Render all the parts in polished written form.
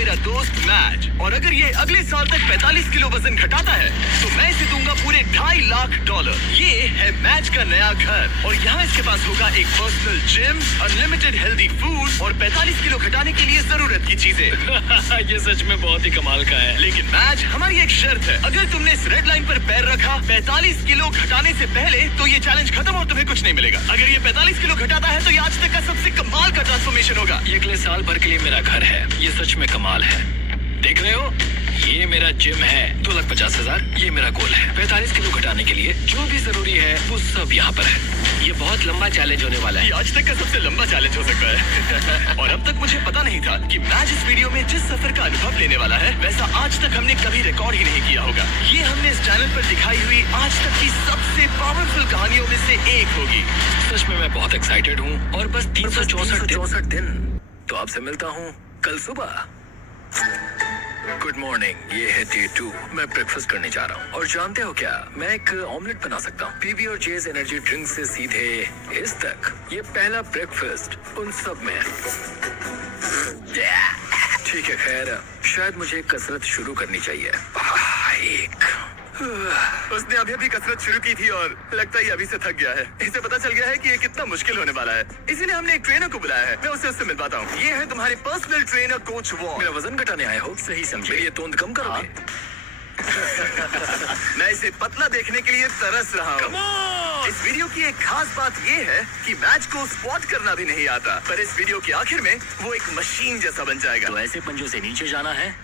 मेरा दोस्त मैच, और अगर ये अगले साल तक 45 किलो वजन घटाता है तो मैं इसे दूंगा पूरे $2.5 लाख। ये है मैच का नया घर, और यहाँ इसके पास होगा एक personal gym, unlimited healthy food और 45 किलो घटाने के लिए जरूरत की चीजें। ये सच में बहुत ही कमाल का है। लेकिन मैच, हमारी एक शर्त है, अगर तुमने इस रेड लाइन पर पैर रखा 45 किलो घटाने से पहले तो ये चैलेंज खत्म और तुम्हें कुछ नहीं मिलेगा। अगर ये 45 किलो घटाता है तो ये आज तक का सबसे कमाल का ट्रांसफॉर्मेशन होगा। ये अगले साल भर के लिए मेरा घर है, ये सच में कमाल है। देख रहे हो, ये मेरा जिम है। 2,50,000 ये मेरा गोल है। 45 किलो घटाने के लिए जो भी जरूरी है वो सब यहाँ पर है। ये बहुत लंबा चैलेंज होने वाला है। ये आज तक का सबसे लंबा चैलेंज हो सकता है। और अब तक मुझे पता नहीं था कि मैच इस वीडियो में जिस सफर का अनुभव लेने वाला है वैसा आज तक हमने कभी रिकॉर्ड ही नहीं किया होगा। ये हमने इस चैनल पर दिखाई हुई आज तक की सबसे पावरफुल कहानियों में से एक होगी। सच में मैं बहुत एक्साइटेड हूँ। और बस 364 दिन। तो आपसे मिलता हूँ कल सुबह। गुड मॉर्निंग, ये है डे 2। मैं ब्रेकफास्ट करने जा रहा हूँ, और जानते हो क्या, मैं एक ऑमलेट बना सकता हूँ। पीबी और जेज एनर्जी ड्रिंक से सीधे इस तक। ये पहला ब्रेकफास्ट उन सब में। ठीक है, खैर शायद मुझे कसरत शुरू करनी चाहिए। उसने अभी कसरत शुरू की थी और लगता ही अभी से थक गया है। इसे पता चल गया है कि ये कितना मुश्किल होने वाला है, इसीलिए हमने एक ट्रेनर को बुलाया है। मैं उससे मिलवाता हूँ। ये है तुम्हारे पर्सनल ट्रेनर कोच वॉल। मेरा वजन घटाने आए हो? सही समझे। ये तोंद कम करोगे? मैं इसे पतला देखने के लिए तरस रहा हूँ। इस वीडियो की एक खास बात ये है कि मैच को स्क्वाट करना भी नहीं आता, पर इस वीडियो के आखिर में वो एक मशीन जैसा बन जाएगा। तो ऐसे पंजों से नीचे जाना है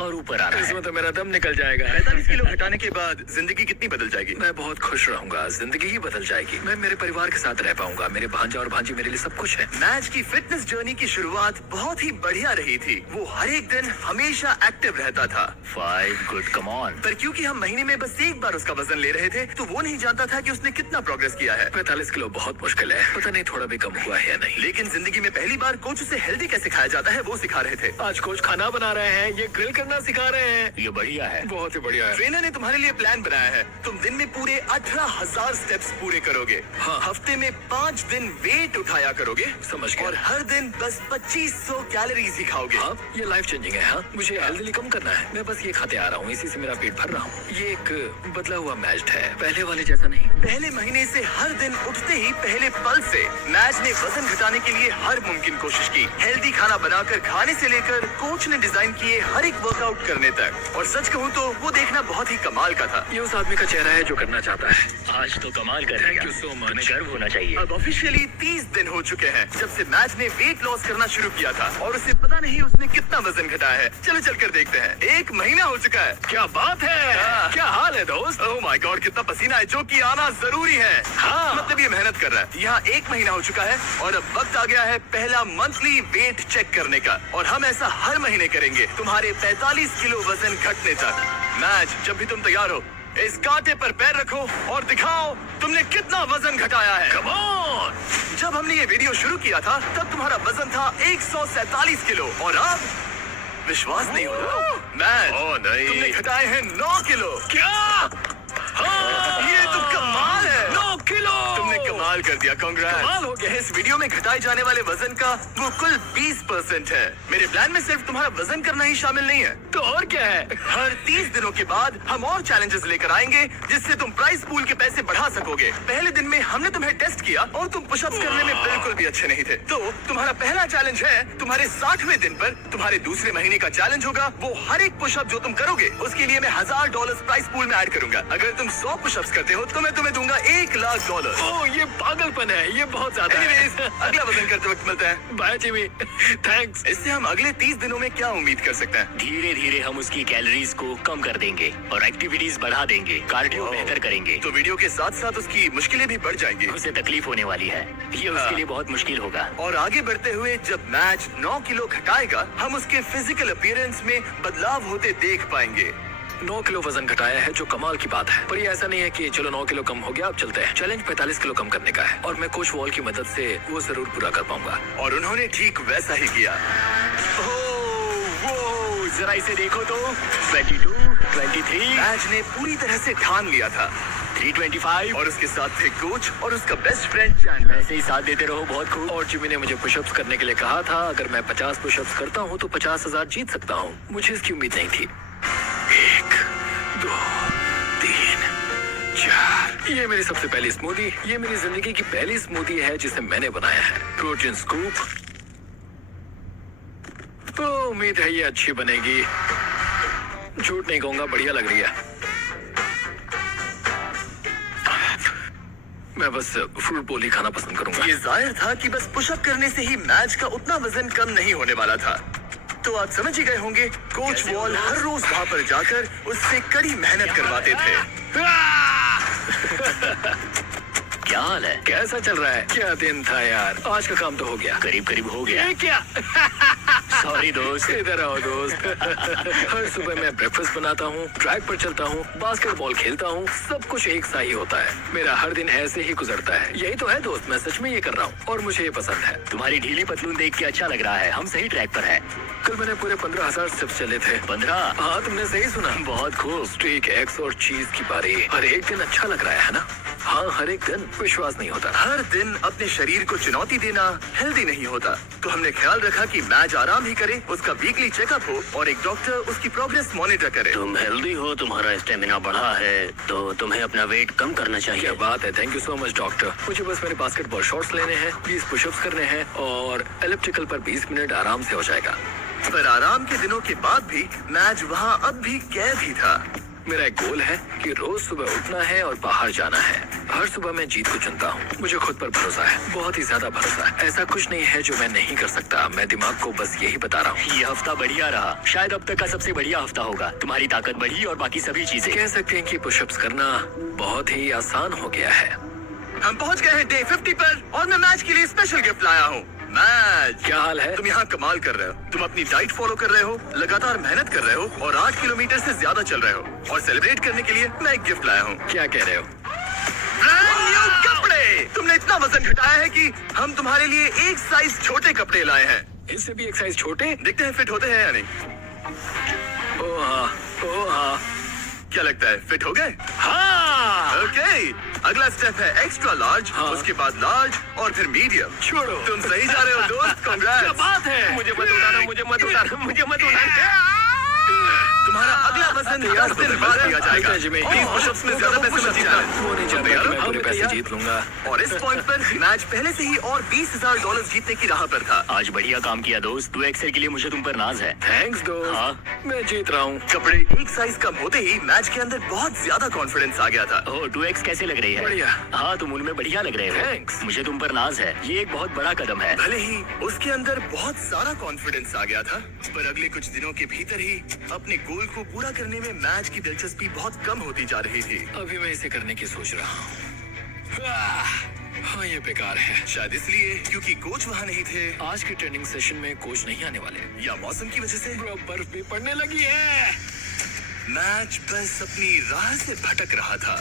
और ऊपर आना है। इसमें तो मेरा दम निकल जाएगा। 45 किलो घटाने के बाद जिंदगी कितनी बदल जाएगी? मैं बहुत खुश रहूंगा, जिंदगी ही बदल जाएगी। मैं मेरे परिवार के साथ रह पाऊंगा। मेरे भांजा और भांजी मेरे लिए सब कुछ है। मैच की फिटनेस जर्नी की शुरुआत बहुत ही बढ़िया रही थी। वो हर एक दिन हमेशा एक्टिव रहता था। 5 गुड, कम ऑन। पर क्योंकि हम महीने में बस एक बार उसका वजन ले रहे थे तो वो नहीं जानता था कि उसने कितना प्रोग्रेस किया है। 45 किलो बहुत मुश्किल है, पता नहीं थोड़ा भी कम हुआ है या नहीं। लेकिन जिंदगी में पहली बार कोच उसे हेल्दी कैसे खाया जाता है वो सिखा रहे थे। आज कोच खाना बना रहे हैं, ये ग्रिल करना सिखा रहे हैं। ये बढ़िया है, बहुत ही बढ़िया है। ट्रेनर ने तुम्हारे लिए प्लान बनाया है। तुम दिन में पूरे 18,000 स्टेप्स पूरे करोगे। हाँ। हफ्ते में 5 दिन वेट उठाया करोगे। समझ गया। और हर दिन बस 2500 कैलोरीज ही खाओगे। हाँ, ये लाइफ चेंजिंग है। हाँ, मुझे हेल्दी कम करना है। मैं बस ये खाते आ रहा हूँ, इसी से मेरा पेट भर रहा हूँ। ये एक बदला हुआ मैच है, पहले वाले जैसा नहीं। पहले महीने से हर दिन उठते ही पहले पल से मैच ने वजन घटाने के लिए हर मुमकिन कोशिश की। हेल्दी खाना बनाकर खाने से लेकर कोच ने डिजाइन किए हर एक वर्कआउट करने तक। और सच कहूँ तो वो देखना बहुत ही कमाल का था। ये उस आदमी का चेहरा है जो करना चाहता है। आज तो कमाल करेगा। Thank you so much. गर्व होना चाहिए। अब ऑफिशियली 30 दिन हो चुके हैं जब से मैच ने वेट लॉस करना शुरू किया था, और उसे पता नहीं उसने कितना वजन घटाया है। चलो चलकर देखते हैं। 1 महीना हो चुका है। क्या बात है। हाँ। क्या हाल है दोस्त? ओह माय गॉड, कितना पसीना है, जो कि आना जरूरी है। हाँ। मतलब ये मेहनत कर रहा है। यहाँ 1 महीना हो चुका है और अब वक्त आ गया है पहला मंथली वेट चेक करने का, और हम ऐसा हर महीने करेंगे तुम्हारे 45 किलो वजन घटने तक। मैच, जब भी तुम तैयार हो इस कांटे पर पैर रखो और दिखाओ तुमने कितना वजन घटाया है। Come on. जब हमने ये वीडियो शुरू किया था तब तुम्हारा वजन था 147 किलो, और अब विश्वास नहीं हो रहा, मैच तुमने घटाए हैं 9 किलो। क्या? हाँ, ये तो कमाल है। 9 किलो। तुमने कमाल कर दिया, कांग्रेस। कमाल हो गया। इस वीडियो में घटाए जाने वाले वजन का वो कुल 20% है। मेरे प्लान में सिर्फ तुम्हारा वजन करना ही शामिल नहीं है। तो और क्या है? हर 30 दिनों के बाद हम और चैलेंजेस लेकर आएंगे जिससे तुम प्राइस पूल के पैसे बढ़ा सकोगे। पहले दिन में हमने तुम्हें टेस्ट किया और तुम पुशअप्स करने में बिल्कुल भी अच्छे नहीं थे। तो तुम्हारा पहला चैलेंज है तुम्हारे 60वें दिन पर। तुम्हारे दूसरे महीने का चैलेंज होगा वो हर एक पुशअप जो तुम करोगे उसके लिए मैं $1000 प्राइस पूल में ऐड करूंगा। अगर तुम 100 पुशअप्स करते हो तो मैं तुम्हें दूंगा $1,00,000। ओह, ये पागलपन है, ये बहुत ज्यादा है। Anyways, अगला वजन करते वक्त मिलते हैं। Bye Jimmy, thanks. इससे हम अगले 30 दिनों में क्या उम्मीद कर सकते हैं? धीरे धीरे हम उसकी कैलोरीज को कम कर देंगे और एक्टिविटीज बढ़ा देंगे, कार्डियो बेहतर करेंगे। तो वीडियो के साथ साथ उसकी मुश्किलें भी बढ़ जाएंगी। उसे तकलीफ होने वाली है, ये उसके लिए बहुत मुश्किल होगा। और आगे बढ़ते हुए जब मैच 9 किलो घटाएगा हम उसके फिजिकल अपीयरेंस में बदलाव होते देख पाएंगे। 9 किलो वजन घटाया है, जो कमाल की बात है। पर ये ऐसा नहीं है कि चलो 9 किलो कम हो गया अब चलते हैं। चैलेंज 45 किलो कम करने का है, और मैं कोच वॉल की मदद से वो जरूर पूरा कर पाऊंगा। और उन्होंने ठीक वैसा ही किया। वो जरा इसे देखो तो। 22, 23। मैच ने पूरी तरह से ठान लिया था। 325 और उसके साथ थे कोच और उसका बेस्ट फ्रेंड चैंडलर। ऐसे ही साथ देते रहो, बहुत खूब। और जिमी ने मुझे पुशअप्स करने के लिए कहा था, अगर मैं 50 पुशअप्स करता हूँ तो 50,000 जीत सकता हूँ। मुझे इसकी उम्मीद नहीं थी। 1 2 3 4। ये मेरी सबसे पहली स्मूदी, ये मेरी जिंदगी की पहली स्मूदी है जिसे मैंने बनाया है। Protein scoop. तो उम्मीद है ये अच्छी बनेगी। झूठ नहीं कहूंगा, बढ़िया लग रही है। मैं बस फ्रूट बोल ही खाना पसंद करूंगा। ये जाहिर था कि बस पुशअप करने से ही मैच का उतना वजन कम नहीं होने वाला था। तो आप समझ ही गए होंगे, कोच वॉल हर रोज वहां पर जाकर उससे कड़ी मेहनत करवाते थे। क्या हाल है? कैसा चल रहा है? क्या दिन था यार, आज का काम तो हो गया। करीब करीब हो गया। ये क्या? सॉरी दोस्त। इधर आओ दोस्त। हर सुबह मैं ब्रेकफास्ट बनाता हूँ, ट्रैक पर चलता हूँ, बास्केटबॉल खेलता हूँ, सब कुछ एक सा ही होता है। मेरा हर दिन ऐसे ही गुजरता है। यही तो है दोस्त, मैं सच में ये कर रहा हूँ और मुझे ये पसंद है। तुम्हारी ढीली पतलून देख के अच्छा लग रहा है। हम सही ट्रैक पर है। कल मैंने पूरे 15,000 स्टेप्स चले थे। 15? हाँ, तुमने सही सुना। बहुत खूब। स्टेक, एग्स और चीज की बारी। हर एक दिन अच्छा लग रहा है ना? हाँ, हर एक दिन। विश्वास नहीं होता। हर दिन अपने शरीर को चुनौती देना हेल्दी नहीं होता। तो हमने ख्याल रखा कि मैच आराम ही करे, उसका वीकली चेकअप हो और एक डॉक्टर उसकी प्रोग्रेस मॉनिटर करे। तुम हेल्दी हो, तुम्हारा स्टेमिना बढ़ा है, तो तुम्हें अपना वेट कम करना क्या चाहिए। बात है, thank you so much doctor. मुझे बस मेरे बास्केटबॉल शॉट्स लेने हैं, 20 पुशअप्स करने हैं और एलिप्टिकल पर 20 मिनट आराम से हो जाएगा। पर आराम के दिनों के बाद भी मैच वहाँ अब भी कैद ही था। मेरा एक गोल है कि रोज सुबह उठना है और बाहर जाना है। हर सुबह मैं जीत को चुनता हूँ। मुझे खुद पर भरोसा है, बहुत ही ज्यादा भरोसा है। ऐसा कुछ नहीं है जो मैं नहीं कर सकता। मैं दिमाग को बस यही बता रहा हूँ। ये हफ्ता बढ़िया रहा, शायद अब तक का सबसे बढ़िया हफ्ता होगा। तुम्हारी ताकत बढ़ी और बाकी सभी चीजें। कह सकते हैं कि पुशअप्स करना बहुत ही आसान हो गया है। हम पहुँच गए हैं डे 50 पर और मैं मैच के लिए स्पेशल गिफ्ट लाया हूँ। मैच, क्या हाल है? तुम यहाँ कमाल कर रहे हो। तुम अपनी डाइट फॉलो कर रहे हो, लगातार मेहनत कर रहे हो और 8 किलोमीटर से ज्यादा चल रहे हो। और सेलिब्रेट करने के लिए मैं एक गिफ्ट लाया हूँ। क्या कह रहे हो? ब्रांड न्यू कपड़े। तुमने इतना वजन घटाया है कि हम तुम्हारे लिए एक साइज छोटे कपड़े लाए हैं। इससे भी एक साइज छोटे? देखते हैं फिट होते हैं या नहीं। ओ हाँ, ओ हाँ। क्या लगता है, फिट हो गए? हाँ। ओके, अगला स्टेप है एक्स्ट्रा लार्ज, हाँ। उसके बाद लार्ज और फिर मीडियम। छोड़ो। तुम सही जा रहे हो दोस्त, क्या कांग्रेट्स। बात है? मुझे मत उठाना, मुझे मत उठाना, मुझे मत उठाना। तुम्हारा अगला वजन 10 दिन बाद दिया जाएगा। जिमी। 20 पुशअप्स में ज्यादा पैसे मत जीतना। वो नहीं चाहता कि मैं पूरे पैसे जीत लूंगा। और इस पॉइंट पर मैच पहले से ही और $20,000 जीतने की राह पर था। आज बढ़िया काम किया दोस्त। 2XL के लिए मुझे तुम पर नाज है। थैंक्स दोस्त। हाँ। मैं जीत रहा हूँ। कपड़े एक साइज कम होते ही मैच के अंदर बहुत ज्यादा कॉन्फिडेंस आ गया था। ओह, 2X कैसे लग रही है? बढ़िया। हाँ, तुम उनमें बढ़िया लग रहे हो। Thanks। मुझे तुम पर नाज है। ये एक बहुत बड़ा कदम है। भले ही उसके अंदर बहुत सारा कॉन्फिडेंस आ गया था, पर अगले कुछ दिनों के भीतर ही अपने गोल को पूरा करने में मैच की दिलचस्पी बहुत कम होती जा रही थी। अभी मैं इसे करने की सोच रहा हूँ। हाँ, ये बेकार है। शायद इसलिए क्योंकि कोच वहाँ नहीं थे, आज के ट्रेनिंग सेशन में कोच नहीं आने वाले। या मौसम की वजह से। ब्रो, बर्फ भी पड़ने लगी है। मैच बस अपनी राह से भटक रहा था।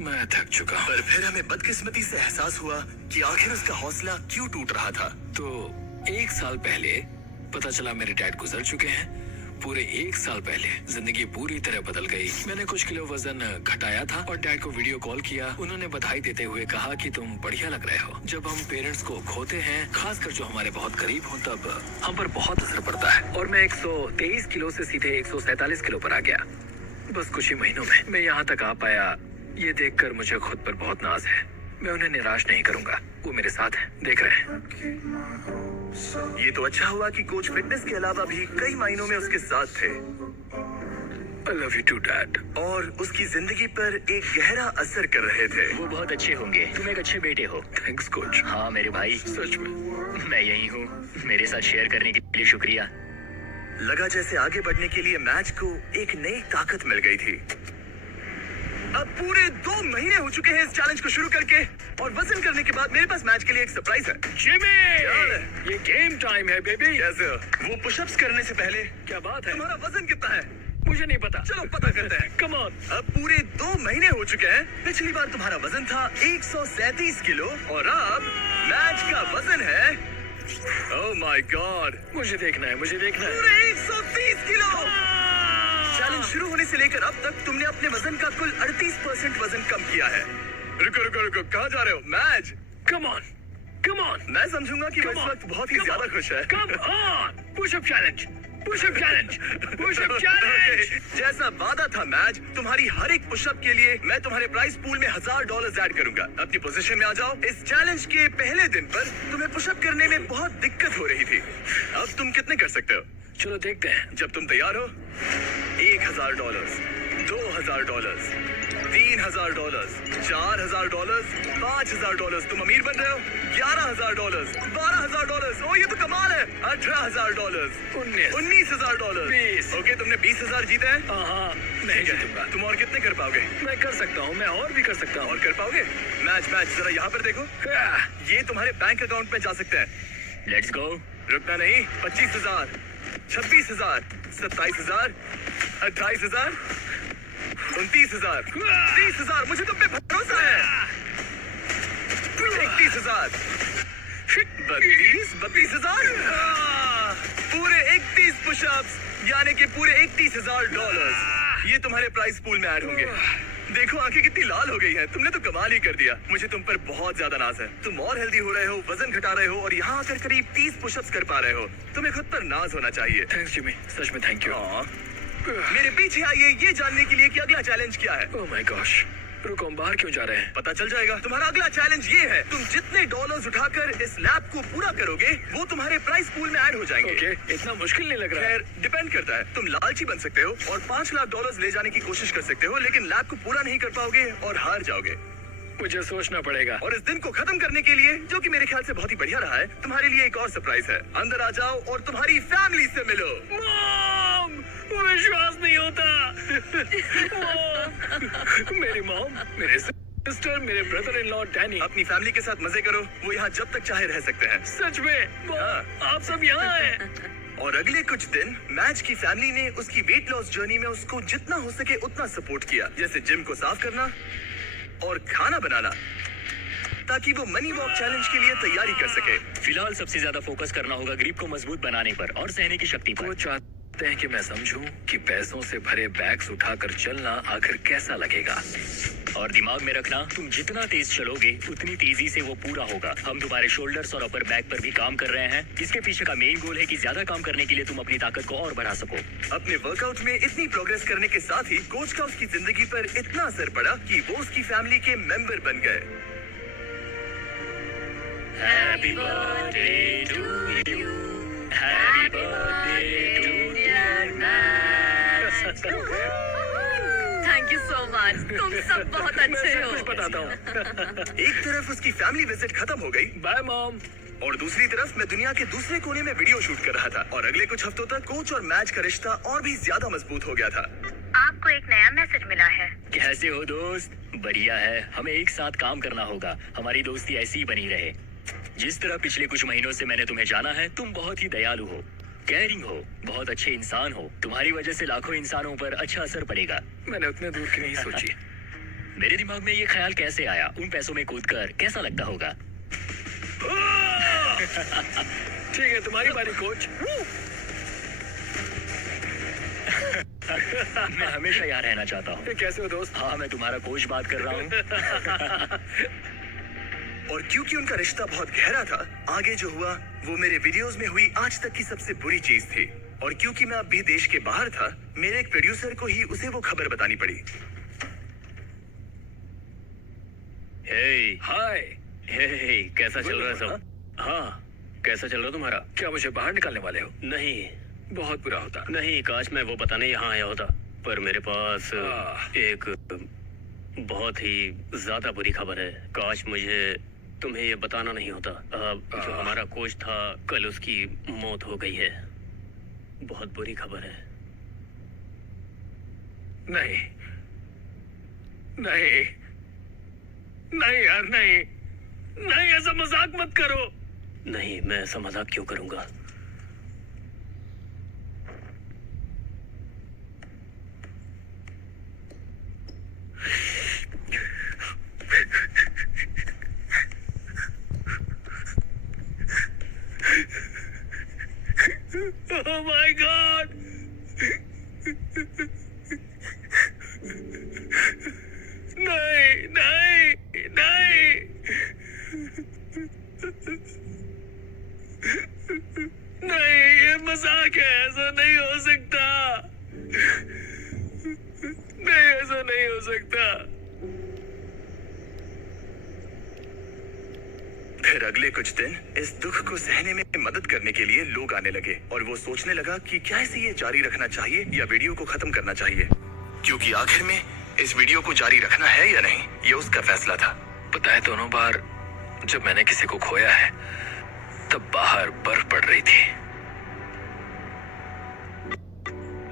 मैं थक चुका हूँ। पर फिर हमें बदकिस्मती से एहसास हुआ कि आखिर उसका हौसला क्यों टूट रहा था। तो 1 साल पहले पता चला मेरे डैड गुजर चुके हैं। पूरे 1 साल पहले जिंदगी पूरी तरह बदल गई। मैंने कुछ किलो वजन घटाया था और डैड को वीडियो कॉल किया। उन्होंने बधाई देते हुए कहा कि तुम बढ़िया लग रहे हो। जब हम पेरेंट्स को खोते हैं, खासकर जो हमारे बहुत करीब हो, तब हम पर बहुत असर पड़ता है। और मैं 123 किलो से सीधे 147 किलो पर आ गया, बस कुछ ही महीनों में। मैं यहाँ तक आ पाया, ये देखकर मुझे खुद पर बहुत नाज है। मैं उन्हें निराश नहीं करूंगा, वो मेरे साथ हैं, देख रहे हैं। ये तो अच्छा हुआ कि कोच फिटनेस के अलावा भी कई मायनों में उसके साथ थे I love you too, Dad. और उसकी जिंदगी पर एक गहरा असर कर रहे थे। वो बहुत अच्छे होंगे। तुम एक अच्छे बेटे हो। Thanks, coach. हाँ मेरे भाई, सच में। मैं यही हूँ। मेरे साथ शेयर करने के लिए शुक्रिया। लगा जैसे आगे बढ़ने के लिए मैच को एक नई ताकत मिल गई थी। अब पूरे 2 महीने हो चुके हैं इस चैलेंज को शुरू करके और वजन करने के बाद मेरे पास मैच के लिए एक सरप्राइज है। जिमी, क्या हाल है? ये गेम टाइम है बेबी। कैसे हो? वो पुशअप्स करने से पहले क्या बात है? तुम्हारा वजन कितना है? मुझे नहीं पता। चलो पता करते हैं। Come on. अब पूरे 2 महीने हो चुके हैं। पिछली बार तुम्हारा वजन था 137 किलो और अब मैच का वजन है, ओह माय गॉड, मुझे देखना है, मुझे देखना है। पूरे 130 किलो। चैलेंज शुरू होने से लेकर अब तक तुमने अपने वजन का कुल 38% वजन कम किया है। रुको रुको रुको, कहाँ जा रहे हो? मैज, कम ऑन, कम ऑन, मैं समझूंगा कि वो इस वक्त बहुत ही ज्यादा खुश है। Come on, pushup challenge, pushup challenge, pushup challenge. जैसा वादा था मैच, तुम्हारी हर एक पुशअप के लिए मैं तुम्हारे प्राइस पूल में $1000 ऐड करूंगा। अपनी पोजीशन में आ जाओ। इस चैलेंज के पहले दिन पर तुम्हें पुशअप करने में बहुत दिक्कत हो रही थी। अब तुम कितने कर सकते हो? चलो देखते हैं। जब तुम तैयार हो, $1000, $2000, $3000, $4000, $5000। तुम अमीर बन रहे हो। $11000, $12000। ओ ये तो कमाल है। $18000, 19 $19000। ओके, तुमने 20000 जीते हैं। हाँ, नहीं जीतूंगा। तुम और कितने कर पाओगे? मैं कर सकता हूँ, मैं और भी कर सकता हूँ। और कर पाओगे? मैच जरा यहाँ पर देखो। ये तुम्हारे बैंक अकाउंट में जा सकते हैं। Let's go. रुकना नहीं। 25000, 26000, 27000, 28000, 29000, 30000। मुझे तुम पे भरोसा है। 31000, 32,000। पूरे 31 पुशअप्स, यानी कि पूरे $31,000 ये तुम्हारे प्राइस पूल में ऐड होंगे। देखो आंखें कितनी लाल हो गई हैं। तुमने तो कमाल ही कर दिया। मुझे तुम पर बहुत ज्यादा नाज है। तुम और हेल्दी हो रहे हो, वजन घटा रहे हो और यहाँ आकर करीब 30 पुशअप्स कर पा रहे हो। तुम्हें खुद पर नाज होना चाहिए। थैंक्स जिमी, सच में थैंक यू। मेरे पीछे आइए ये जानने के लिए कि अगला चैलेंज क्या है। ओह माय गॉश, रुको, हम बाहर क्यों जा रहे हैं? पता चल जाएगा। तुम्हारा अगला चैलेंज ये है, तुम जितने डॉलर्स उठाकर इस लैब को पूरा करोगे वो तुम्हारे प्राइस पूल में ऐड हो जाएंगे। ओके, इतना मुश्किल नहीं लग रहा है। खैर, डिपेंड करता है। तुम लालची बन सकते हो और $5 लाख ले जाने की कोशिश कर सकते हो, लेकिन लैब को पूरा नहीं कर पाओगे और हार जाओगे। मुझे सोचना पड़ेगा। और इस दिन को खत्म करने के लिए, जो कि मेरे ख्याल से बहुत ही बढ़िया रहा है, तुम्हारे लिए एक और सरप्राइज है। अंदर आ जाओ और तुम्हारी फैमिली से मिलो। मॉम, विश्वास नहीं होता। मेरी मॉम, मेरे सिस्टर, मेरे ब्रदर इन लॉ डैनी। अपनी फैमिली के साथ मजे करो। वो यहाँ जब तक चाहे रह सकते हैं। सच में मॉम, आप सब यहाँ हैं। और अगले कुछ दिन मैच की फैमिली ने उसकी वेट लॉस जर्नी में उसको जितना हो सके उतना सपोर्ट किया, जैसे जिम को साफ करना और खाना बनाना, ताकि वो मनी वॉक चैलेंज के लिए तैयारी कर सके। फिलहाल सबसे ज्यादा फोकस करना होगा ग्रिप को मजबूत बनाने पर और सहने की शक्ति वो पर। चाहते हैं कि मैं समझूं कि पैसों से भरे बैग्स उठाकर चलना आखिर कैसा लगेगा। और दिमाग में रखना, तुम जितना तेज चलोगे उतनी तेजी से वो पूरा होगा। हम तुम्हारे शोल्डर्स और अपर बैक पर भी काम कर रहे हैं। इसके पीछे का मेन गोल है कि ज्यादा काम करने के लिए तुम अपनी ताकत को और बढ़ा सको। अपने वर्कआउट में इतनी प्रोग्रेस करने के साथ ही कोच का उसकी जिंदगी पर इतना असर पड़ा कि वो उसकी फैमिली के मेंबर बन गए। Happy birthday to you, happy birthday to dear Max. Thank you so much. तुम सब बहुत मैं अच्छे सब हो। कुछ बताता हूँ। एक तरफ उसकी फैमिली विजिट खत्म हो गई बाय मॉम। और दूसरी तरफ मैं दुनिया के दूसरे कोने में वीडियो शूट कर रहा था। और अगले कुछ हफ्तों तक कोच और मैच का रिश्ता और भी ज्यादा मजबूत हो गया था। आपको एक नया मैसेज मिला है। कैसे हो दोस्त? बढ़िया है। हमें एक साथ काम करना होगा। हमारी दोस्ती ऐसी ही बनी रहे। जिस तरह पिछले कुछ महीनों से मैंने तुम्हें जाना है, तुम बहुत ही दयालु हो, केयरिंग हो, बहुत अच्छे इंसान हो। तुम्हारी वजह से लाखों इंसानों पर अच्छा असर पड़ेगा। मैंने उतने दूर की नहीं सोची। मेरे दिमाग में ये ख्याल कैसे आया? उन पैसों में कूदकर कैसा लगता होगा? ठीक है, तुम्हारी बारी कोच। मैं हमेशा यहाँ रहना चाहता हूँ। कैसे हो दोस्त? हाँ, मैं तुम्हारा कोच बात कर रहा हूँ। और क्योंकि उनका रिश्ता बहुत गहरा था, आगे जो हुआ वो मेरे वीडियोस में हुई आज तक की सबसे बुरी चीज थी। और क्योंकि मैं अब भी देश के बाहर था, मेरे एक प्रोड्यूसर को ही उसे वो खबर बतानी पड़ी। हे, हाय। हे, कैसा चल रहा है सब? हाँ, कैसा चल रहा तुम्हारा? क्या मुझे बाहर निकालने वाले हो? नहीं, बहुत बुरा होता। नहीं, काश मैं वो बताने यहाँ आया होता। पर मेरे पास एक बहुत ही ज्यादा बुरी खबर है। काश मुझे तुम्हें ये बताना नहीं होता। जो हमारा कोच था, कल उसकी मौत हो गई है। बहुत बुरी खबर है। नहीं, नहीं, नहीं यार, नहीं, नहीं, ऐसा मजाक मत करो। नहीं, मैं ऐसा मजाक क्यों करूंगा? Oh my God! मजाक है, ऐसा नहीं हो सकता। नहीं, ऐसा नहीं हो सकता। फिर अगले कुछ दिन इस दुख को सहने में मदद करने के लिए लोग आने लगे और वो सोचने लगा कि क्या इसे ये जारी रखना चाहिए या वीडियो को खत्म करना चाहिए, क्योंकि आखिर में इस वीडियो को जारी रखना है या नहीं ये उसका फैसला था। पता है, दोनों बार जब मैंने किसी को खोया है तब बाहर बर्फ पड़ रही थी।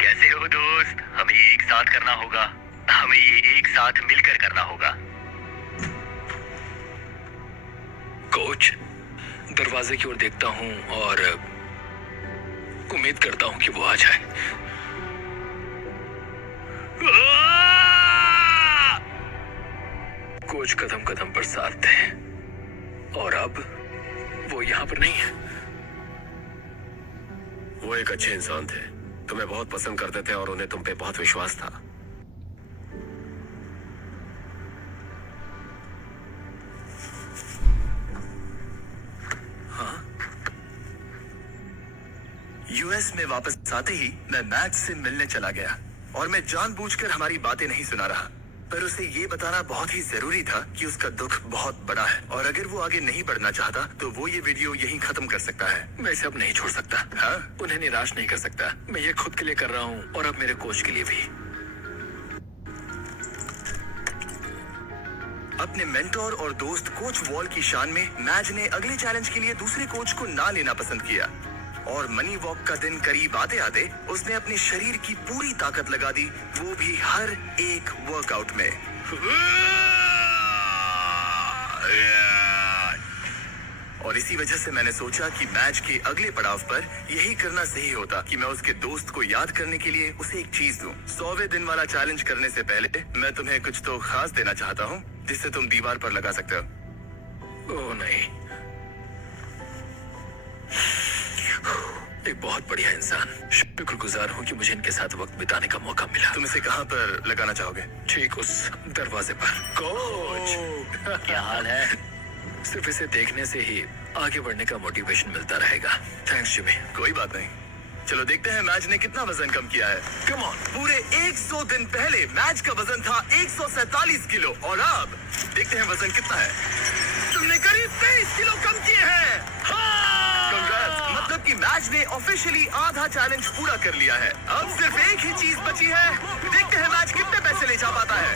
कैसे हो दोस्त? हमें ये एक साथ करना होगा, हमें ये एक साथ मिलकर करना होगा। कोच, दरवाजे की ओर देखता हूं और उम्मीद करता हूं कि वो आ जाए। कोच कदम कदम पर साथ थे और अब वो यहाँ पर नहीं है। वो एक अच्छे इंसान थे, तुम्हें बहुत पसंद करते थे और उन्हें तुम पे बहुत विश्वास था। यूएस में वापस आते ही मैं मैच से मिलने चला गया और मैं जानबूझकर हमारी बातें नहीं सुना रहा, पर उसे ये बताना बहुत ही जरूरी था कि उसका दुख बहुत बड़ा है और अगर वो आगे नहीं बढ़ना चाहता तो वो ये वीडियो यहीं खत्म कर सकता है। मैं इसे अब नहीं छोड़ सकता। हाँ? उन्हें निराश नहीं कर सकता। मैं ये खुद के लिए कर रहा हूँ और अब मेरे कोच के लिए भी। अपने मेंटोर और दोस्त कोच वॉल की शान में मैज ने अगले चैलेंज के लिए दूसरे कोच को ना लेना पसंद किया और मनी वॉक का दिन करीब आते आते उसने अपने शरीर की पूरी ताकत लगा दी, वो भी हर एक वर्कआउट में। और इसी वजह से मैंने सोचा कि मैच के अगले पड़ाव पर यही करना सही होता कि मैं उसके दोस्त को याद करने के लिए उसे एक चीज दूं। 100वें दिन वाला चैलेंज करने से पहले मैं तुम्हें कुछ तो खास देना चाहता हूँ जिससे तुम दीवार पर लगा सकते हो। ओह नहीं, एक बहुत बढ़िया इंसान। शुक्रगुजार हूँ कि मुझे इनके साथ वक्त बिताने का मौका मिला। तुम इसे कहाँ पर लगाना चाहोगे? ठीक उस दरवाजे पर। कोच, क्या हाल है? सिर्फ इसे देखने से ही आगे बढ़ने का मोटिवेशन मिलता रहेगा। Thanks Jimmy. कोई बात नहीं, चलो देखते हैं मैच ने कितना वजन कम किया है। Come on. पूरे 100 दिन पहले मैच का वजन था 147 किलो और अब देखते हैं वजन कितना है। तुमने करीब 23 किलो कम किए हैं। Congrats! मतलब कि मैच ने ऑफिशियली आधा चैलेंज पूरा कर लिया है। अब सिर्फ एक ही चीज बची है, देखते हैं मैच कितने पैसे ले जा पाता है।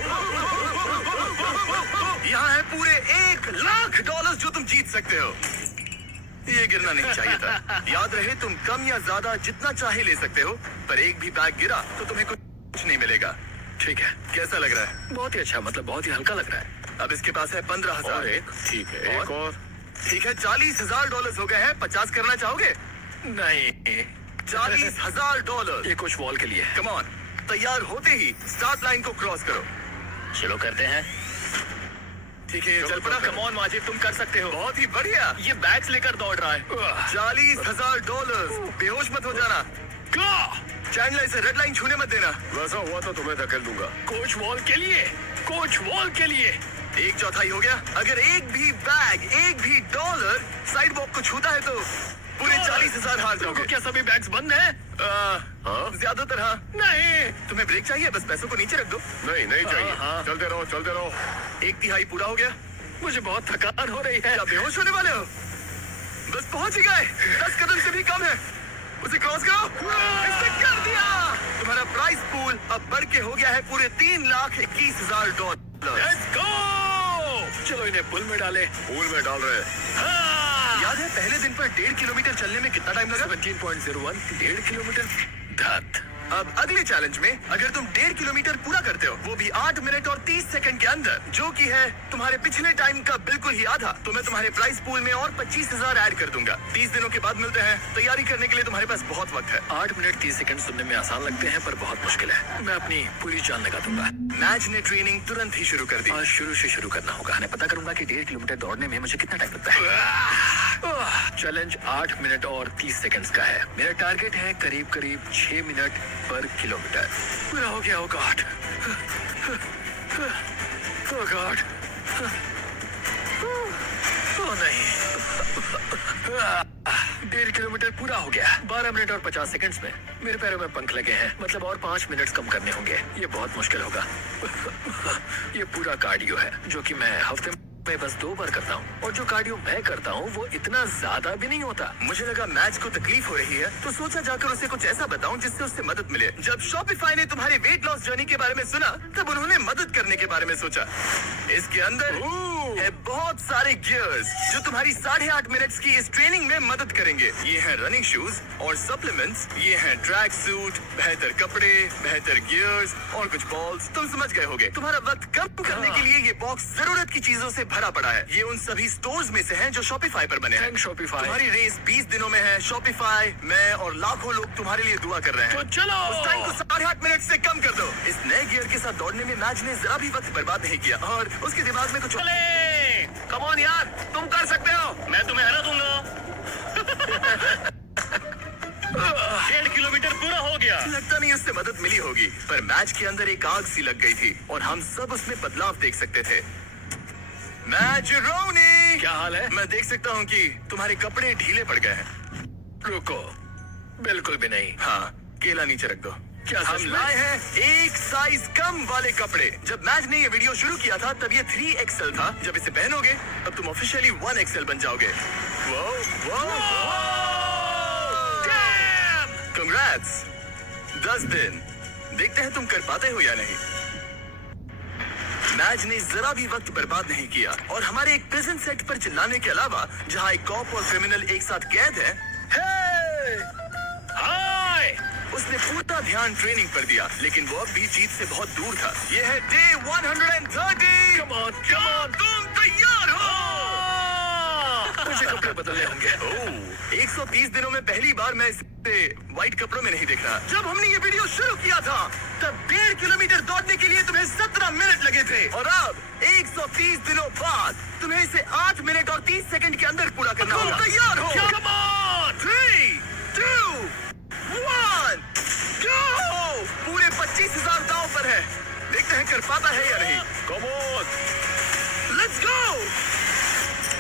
यहाँ है पूरे $1,00,000 जो तुम जीत सकते हो। ये गिरना नहीं चाहिए था। याद रहे, तुम कम या ज्यादा जितना चाहे ले सकते हो, पर एक भी बैग गिरा तो तुम्हें कुछ नहीं मिलेगा। ठीक है, कैसा लग रहा है? बहुत ही अच्छा, मतलब बहुत ही हल्का लग रहा है। अब इसके पास है 15,000। और एक, ठीक है, एक और। ठीक है, $40,000 हो गए हैं। 50 करना चाहोगे? नहीं, $40,000। ये कुछ वॉल के लिए है। कम ऑन, तैयार होते ही स्टार्ट लाइन को क्रॉस करो। शुरू करते हैं। ठीक है, चल पड़ा। कम ऑन माजिद, तुम कर सकते हो। बहुत ही बढ़िया। ये बैग्स लेकर दौड़ रहा है। $40,000। बेहोश मत हो जाना। चैंडलर, इसे रेड लाइन छूने मत देना। वैसा हुआ तो तुम्हें धकेल दूंगा। कोच वॉल के लिए, कोच वॉल के लिए। 1/4 हो गया। अगर एक भी बैग, एक भी डॉलर साइड वॉक को छूता है तो पूरे 40,000 हार जाओगे। क्या सभी बैग्स बंद हैं? ज्यादातर हाँ। नहीं। तुम्हें ब्रेक चाहिए? बस पैसों को नीचे रख दो। नहीं, नहीं चाहिए। हाँ। चलते रहो, चलते रहो। 1/3 पूरा हो गया। मुझे बहुत थकान हो रही है। क्या बेहोश होने वाले हो? बस पहुंच ही गए। 10 कदम से भी कम है। उसे क्रॉस करो। इसने कर दिया। तुम्हारा प्राइस पूल अब बढ़ के हो गया है पूरे $3,21,000। Let's go. चलो इन्हें पुल में डाले। पूल में डाल रहे। याद है पहले दिन पर 1.5 किलोमीटर चलने में कितना टाइम लगा? 17.01, 1.5 किलोमीटर। धत। अब अगले चैलेंज में अगर तुम 1.5 किलोमीटर पूरा करते हो, वो भी 8 मिनट और 30 सेकंड के अंदर, जो कि है तुम्हारे पिछले टाइम का बिल्कुल ही आधा, तो मैं तुम्हारे प्राइस पूल में और 25,000 ऐड कर दूंगा। 30 दिनों के बाद मिलते हैं। तैयारी करने के लिए तुम्हारे पास बहुत वक्त है। 8 मिनट 30 सेकंड सुनने में आसान लगते हैं पर बहुत मुश्किल है। मैं अपनी पूरी जान लगा दूंगा। मैच ने ट्रेनिंग तुरंत ही शुरू कर दी। आज शुरू से शुरू करना होगा। मैं पता करूंगा कि 1.5 किलोमीटर दौड़ने में मुझे कितना टाइम लगता है। चैलेंज 8 मिनट और 30 सेकंड्स का है। मेरा टारगेट है करीब 6 मिनट पर किलोमीटर। मेरा हो गया। ओह गॉड, ओह गॉड, ओह नहीं। 1.5 किलोमीटर पूरा हो गया, 12 मिनट और 50 सेकंड्स में। मेरे पैरों में पंख लगे हैं, मतलब और 5 मिनट कम करने होंगे। ये बहुत मुश्किल होगा। ये पूरा कार्डियो है जो कि मैं हफ्ते में बस 2 बार करता हूँ, और जो कार्डियो मैं करता हूँ वो इतना ज्यादा भी नहीं होता। मुझे लगा मैच को तकलीफ हो रही है, तो सोचा जाकर उसे कुछ ऐसा बताऊं जिससे उससे मदद मिले। जब शॉपिफाई ने तुम्हारे वेट लॉस जर्नी के बारे में सुना, तब उन्होंने मदद करने के बारे में सोचा। इसके अंदर है बहुत सारे गियर्स जो तुम्हारी 8.5 मिनट्स की इस ट्रेनिंग में मदद करेंगे। ये हैं रनिंग शूज और सप्लीमेंट्स, ये हैं ट्रैक सूट, बेहतर कपड़े, बेहतर गियर्स और कुछ बॉल्स। तुम समझ गए होगे। तुम्हारा वक्त कम करने के लिए ये बॉक्स जरूरत की चीजों से भरा पड़ा है। ये उन सभी स्टोर्स में से हैं जो शॉपिफाई पर बने हैं। Thanks Shopify. तुम्हारी रेस 20 दिनों में है। शॉपिफाई, मैं और लाखों लोग तुम्हारे लिए दुआ कर रहे हैं। तो चलो। उस टाइम को 8.5 मिनट से कम कर दो। इस नए गियर के साथ दौड़ने में मैच ने जरा भी वक्त बर्बाद नहीं किया और उसके दिमाग में कुछ कम ऑन यार, तुम कर सकते हो, मैं तुम्हें हरा दूंगा। 1.5 किलोमीटर पूरा हो गया। लगता नहीं उससे मदद मिली होगी, पर मैच के अंदर एक आग सी लग गई थी और हम सब उसमें बदलाव देख सकते थे। मैच रोनी, क्या हाल है? मैं देख सकता हूँ कि तुम्हारे कपड़े ढीले पड़ गए हैं। रुको, बिल्कुल भी नहीं। हाँ, केला नीचे रख दो। क्या सच हम में? लाए हैं एक साइज कम वाले कपड़े। जब मैच ने ये वीडियो शुरू किया था तब ये 3XL था। जब इसे पहनोगे तब तुम ऑफिशियली 1XL बन जाओगे। कंग्रेट्स। 10 दिन। देखते हैं तुम कर पाते हो या नहीं। मैच ने जरा भी वक्त बर्बाद नहीं किया और हमारे एक प्रिजन सेट पर चिल्लाने के अलावा, जहां एक कॉप और क्रिमिनल एक साथ कैद है, हाय, उसने पूरा ध्यान ट्रेनिंग पर दिया, लेकिन वो अब भी जीत से बहुत दूर था। ये है day 130। Come on, come on. तुम तैयार हो? मुझे कपड़े बदलने होंगे। 130 दिनों में पहली बार मैं इसे व्हाइट कपड़ों में नहीं देख रहा। जब हमने ये वीडियो शुरू किया था तब 1.5 किलोमीटर दौड़ने के लिए तुम्हें 17 मिनट लगे थे, और अब 130 दिनों बाद तुम्हें इसे 8 मिनट और 30 सेकंड के अंदर पूरा करना होगा। तुम तैयार हो? Come on! 3, 2, 1, go! पूरे 25,000 दांव पर है। देखते हैं कर पाता है या नहीं। Come on! Let's go.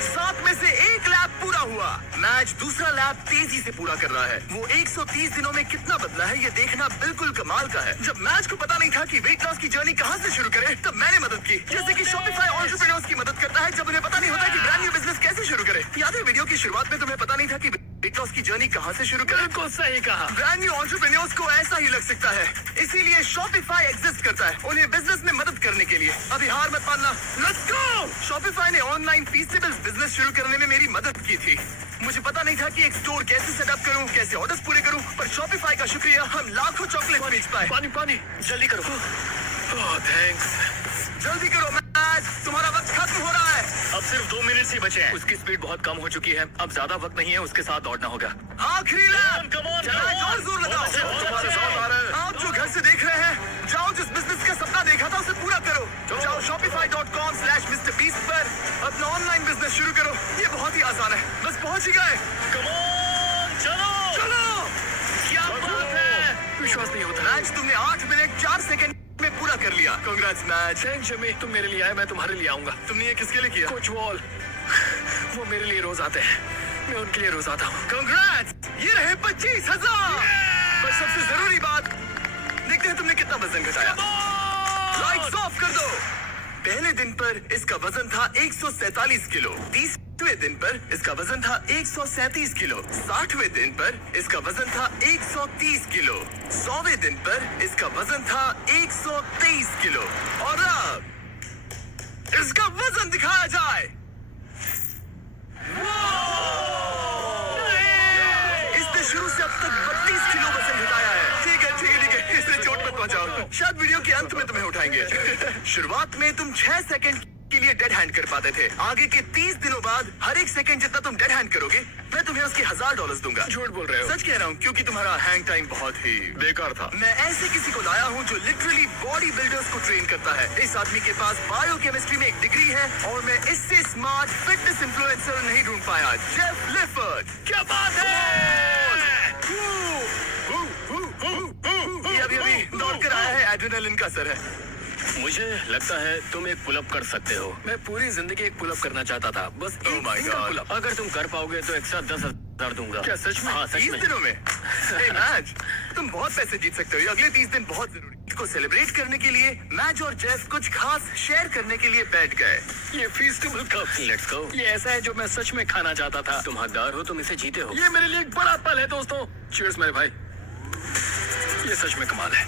7 में से 1 लैप पूरा हुआ। मैच दूसरा लैप तेजी से पूरा कर रहा है। वो 130 दिनों में कितना बदला है ये देखना बिल्कुल कमाल का है। जब मैच को पता नहीं था कि वेट लॉस की जर्नी कहां से शुरू करे, तब मैंने मदद की। जैसे कि शॉपिफाई एंटरप्रेन्योर्स की मदद करता है जब उन्हें पता नहीं होता कि ब्रांड न्यू बिजनेस कैसे शुरू करे। याद है वीडियो की शुरुआत में तुम्हें पता नहीं था कि वेट लॉस की जर्नी कहां से शुरू करे? बिल्कुल सही कहा। ब्रांड न्यू एंटरप्रेन्योर्स को ऐसा ही लग सकता है, इसीलिए शॉपिफाई एग्जिस्ट करता है, उन्हें बिजनेस में मदद करने के लिए। अभी हार मत मानना। Let's go. शॉपिफाई ने ऑनलाइन फीसेबल बिजनेस शुरू करने में मेरी मदद की थी। मुझे पता नहीं था कि एक स्टोर कैसे सेटअप करूं, कैसे ऑर्डर्स पूरे करूं, पर शॉपिफाई का शुक्रिया हम लाखों चॉकलेट बेच पाए। पानी पानी, जल्दी करो। थैंक्स। जल्दी करो, मैच तुम्हारा वक्त खत्म हो रहा है। अब सिर्फ 2 मिनट ही बचे हैं। उसकी स्पीड बहुत कम हो चुकी है, अब ज्यादा वक्त नहीं है, उसके साथ दौड़ना होगा। आखिरी लैप। Come on, चलो, एक और जोर लगाओ। तुम्हारे साथ आ रहा है। आप जो घर से देख रहे हैं, जाओ जिस बिजनेस का सपना देखा था उसे पूरा करो। जाओ shopify.com/MrBeast पर अपना ऑनलाइन बिजनेस शुरू करो। ये बहुत ही आसान है, बस पहुंच ही गए। Come on! चलो! चलो। क्या बात है? विश्वास नहीं होता। मैच तुमने 8 मिनट 4 सेकंड में पूरा कर लिया। Congrats match. थैंक्स जमी, तुम मेरे लिए आए, मैं तुम्हारे लिए आऊंगा। तुमने ये किसके लिए किया? कोच वॉल, वो मेरे लिए रोज आते हैं, मैं उनके लिए रोज आता हूँ। कांग्रेट्स, ये रहे 25,000। पर सबसे जरूरी बात, देखते हैं तुमने कितना वजन घटाया। लाइट्स ऑफ कर दो। पहले दिन पर इसका वजन था 147 किलो। 30वें दिन पर इसका वजन था 137 किलो। 60वें दिन पर इसका वजन था 130 किलो। 100वें दिन पर इसका वजन था 123 किलो। और अब इसका वजन दिखाया जाए। इसने शुरू से अब तक 32 किलो वजन घटाया है। ठीक है, ठीक है, ठीक है, इसने चोट मत पहुंचाओ। शायद वीडियो के अंत में तुम्हें उठाएंगे। शुरुआत में तुम 6 सेकंड के लिए डेड हैंड कर पाते थे। आगे के 30 दिनों बाद हर एक सेकंड जितना तुम डेड हैंड करोगे, मैं तुम्हें उसके $1000 दूंगा। झूठ बोल रहे हो। सच कह रहा हूँ, क्योंकि तुम्हारा हैंग टाइम बहुत ही बेकार था। मैं ऐसे किसी को लाया हूँ जो लिटरली बॉडी बिल्डर्स को ट्रेन करता है। इस आदमी के पास बायोकेमिस्ट्री में एक डिग्री है और मैं इससे स्मार्ट फिटनेस इन्फ्लुएंसर नहीं ढूंढ पाया। जेफ लिफर्ड। क्या बात है? ये अभी दौड़ कर आया है, एड्रेनलिन का असर है। मुझे लगता है तुम एक पुलअप कर सकते हो। मैं पूरी जिंदगी एक पुलअप करना चाहता था, बस एक my सिंगल God. पुलअप। अगर तुम कर पाओगे तो एक्स्ट्रा 10,000 30,000 दूंगा। क्या सच में? हाँ, सच 30 में। दिनों में मैच तुम बहुत पैसे जीत सकते हो। ये अगले 30 दिन बहुत जरूरी है। इसको सेलिब्रेट करने के लिए मैच और जेफ कुछ खास शेयर करने के लिए बैठ गए। ये फेस्टिवल कप, लेट्स गो। ये ऐसा है जो मैं सच में खाना चाहता था। तुम हकदार हो, तुम इसे जीते हो। ये मेरे लिए एक बड़ा पल है दोस्तों। चीयर्स मेरे भाई, ये सच में कमाल है।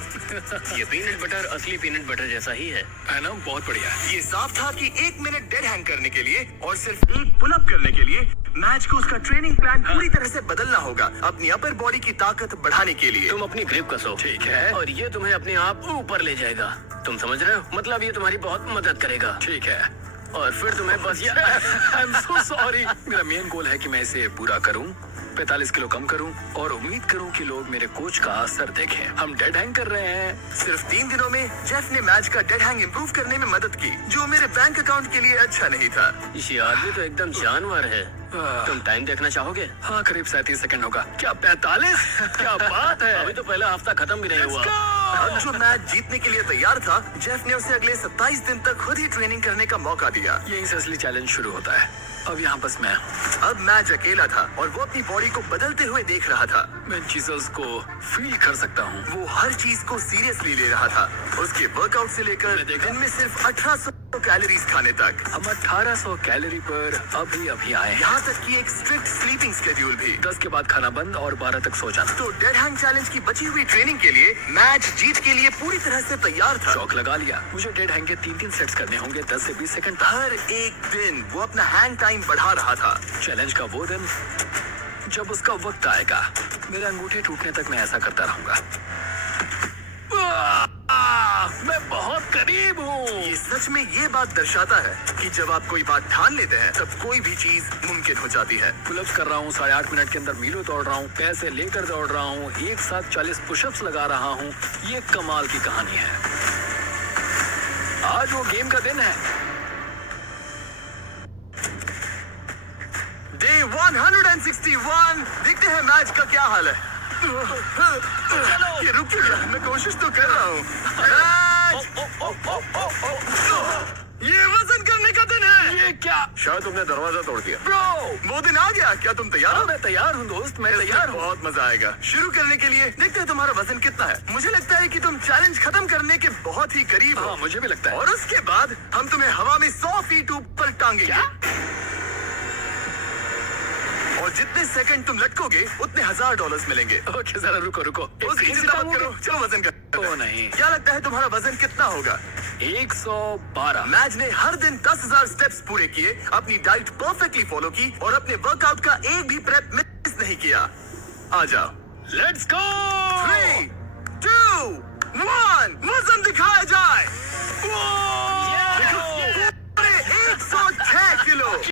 ये पीनट बटर असली पीनट बटर जैसा ही है। है ना, बहुत बढ़िया है। ये साफ था कि 1 मिनट डेड हैंग करने के लिए और सिर्फ 1 पुल-अप करने के लिए मैच को उसका ट्रेनिंग प्लान पूरी तरह से बदलना होगा अपनी अपर बॉडी की ताकत बढ़ाने के लिए। तुम अपनी ग्रिप कसो। ठीक है। और ये तुम्हें अपने आप ऊपर ले जाएगा। तुम समझ रहे हो? मतलब ये तुम्हारी बहुत मदद करेगा। ठीक है। और फिर तुम्हें बस ये आई एम सो सॉरी। मेरा मेन गोल है कि मैं इसे पूरा करूं, 45 किलो कम करूं और उम्मीद करूं कि लोग मेरे कोच का असर देखें। हम डेड हैंग कर रहे हैं। सिर्फ 3 दिनों में जेफ ने मैच का डेड हैंग इंप्रूव करने में मदद की, जो मेरे बैंक अकाउंट के लिए अच्छा नहीं था। ये आदमी तो एकदम जानवर है। तुम टाइम देखना चाहोगे? हाँ, करीब 37 सेकंड होगा। क्या 45? क्या बात है। अभी तो पहला हफ्ता खत्म भी नहीं हुआ। अब जो मैच जीतने के लिए तैयार था, जेफ ने उसे अगले 27 दिन तक खुद ही ट्रेनिंग करने का मौका दिया। यहीं से असली चैलेंज शुरू होता है। अब यहाँ बस मैं हूँ। अब मैच अकेला था और वो अपनी बॉडी को बदलते हुए देख रहा था। मैं इन चीजों को फील कर सकता हूँ। वो हर चीज को सीरियसली ले रहा था, उसके वर्कआउट से लेकर मैंने देखा। दिन में सिर्फ 1800 कैलोरीज खाने तक। हम 1800 कैलोरी पर अभी आए हैं। यहाँ तक कि एक स्ट्रिक्ट स्लीपिंग शेड्यूल भी। 10 के बाद खाना बंद और 12 तक सो जाना। तो डेड हैंग चैलेंज की बची हुई ट्रेनिंग के लिए मैच जीत के लिए पूरी तरह से तैयार था। शौक लगा लिया। मुझे डेड हैंग के 3-3 सेट्स करने होंगे 10 से 20 सेकंड तक। हर एक दिन वो अपना हैंग टाइम बढ़ा रहा था। चैलेंज का वो दिन जब उसका वक्त आएगा, मेरे अंगूठे टूटने तक मैं ऐसा करता रहूंगा। मैं बहुत करीब हूँ। ये सच में ये बात दर्शाता है कि जब आप कोई बात ठान लेते हैं तब कोई भी चीज मुमकिन हो जाती है। पुलअप्स कर रहा हूँ, 8.5 मिनट के अंदर मीलों दौड़ रहा हूँ, पैसे लेकर दौड़ रहा हूँ, एक साथ 40 पुशअप्स लगा रहा हूँ। ये कमाल की कहानी है। आज वो गेम का दिन है। डे 161। देखते हैं मैच का क्या हाल है। ये रुक क्यों गया? मैं कोशिश तो कर रहा हूँ। ये वजन करने का दिन है। ये क्या? शायद तुमने दरवाजा तोड़ दिया। ब्रो, वो दिन आ गया। क्या तुम तैयार हो? मैं तैयार हूँ दोस्त, मैं तैयार हूँ। बहुत मजा आएगा। शुरू करने के लिए देखते हैं तुम्हारा वजन कितना है। मुझे लगता है कि तुम चैलेंज खत्म करने के बहुत ही करीब हो। हाँ, मुझे भी लगता है। और उसके बाद हम तुम्हें हवा में 100 फीट ऊपर टांगेंगे। और जितने सेकंड तुम लटकोगे उतने $1000 मिलेंगे। ओके, जरा रुको। उसकी चिंता मत करो, चलो वजन कर। ओ नहीं। क्या लगता है तुम्हारा वजन कितना होगा? 112। मैच ने हर दिन 10,000 स्टेप्स पूरे किए, अपनी डाइट परफेक्टली फॉलो की और अपने वर्कआउट का एक भी प्रेप मिस नहीं किया। आ जाओ। Let's go.